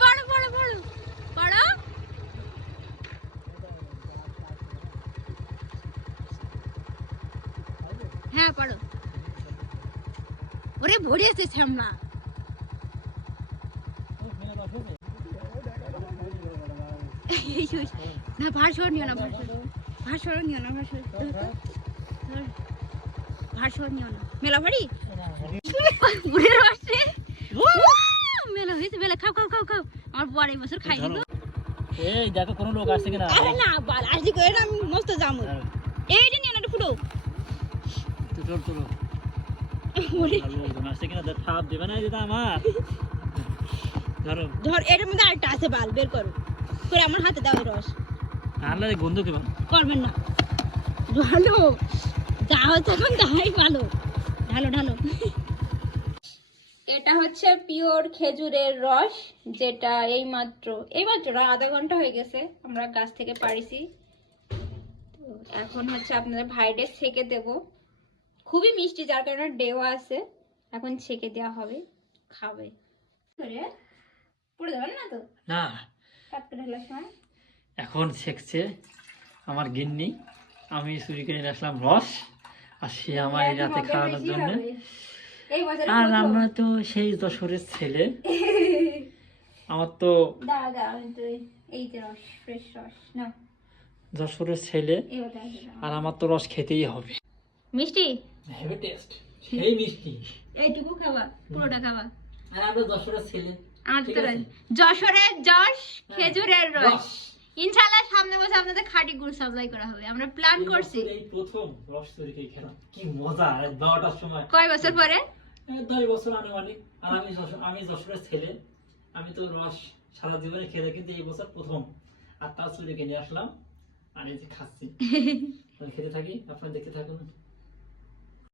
পড়ো পড়ো পড়ো পড়ো। হ্যাঁ পড়ো। ওরে ভরে এসেছে আমরা। না ভাষণ নিও না, ভাষণ নিও না, ভাষণ নিও না। মেলা ভারী মেলা হয়েছে, মেলা খাও খাও খাও খাও। আমার বড় এই বছর খাইনি তো। এই দেখো কোন লোক আসছে কিনা। আরে না বাল আসি কই না, আমি মস্ত জামু। এইটা নিও না, এটা ফুটো তো চল চলো। লোকজন আসছে কিনা দেখ, খাপ দেবে না এটা আমার। ধরো ধর, এটার মধ্যে আরেকটা আছে, বাল বের করো করে আমার হাতে দাও এই রস। আনলে গন্ধ কেমন করবেন না, ভালো যা হচ্ছে এখন তাই ভালো। ঢালো ঢালো। এটা হচ্ছে পিওর খেজুরের রস, যেটা এইমাত্র আধা ঘন্টা হয়ে গেছে আমরা গাছ থেকে পাড়িছি। তো এখন হচ্ছে আপনাদের ভাইডে ছেঁকে দেব। খুবই মিষ্টি, যার কারণে দেওয়া আছে। এখন ছেঁকে দেওয়া হবে, খাবে। পড়ে যাবেন না তো না। কাটতে ঢালার সময়। এখন ছেঁকছে আমার গিন্নি, আমি চুরি করে নিয়ে আসলাম রস, আর সে আমার এই রাতে খাওয়ানোর জন্য। আর আমরা তো সেই যশোরের ছেলে, আমার তো যশোরের ছেলে, আর আমার তো রস খেতেই হবে। মিষ্টি হেভি টেস্ট, সেই মিষ্টি। এইটুকু খাবা, পুরোটা খাবা। আর আমরা যশোরের ছেলে, যশোরের যশ খেজুরের রস। ইনশাআল্লাহ সামনে বছর আপনাদের খাঁটি গুড় সাপ্লাই করা হবে, আমরা প্ল্যান করছি। এই প্রথম রস তৈরি করে খেলাম, কি মজা। আর 10টার সময়, কয় বছর পরে? 10 বছর আনুমানিক। আর আমি যশোরের ছেলে, আমি তো রস সারা জীবনে খেলে, কিন্তু এই বছর প্রথম। আর তাও চুরি কিনে আসলাম, আর এই যে খাচ্ছি। খেতে থাকি, আপনারা দেখতে থাকুন।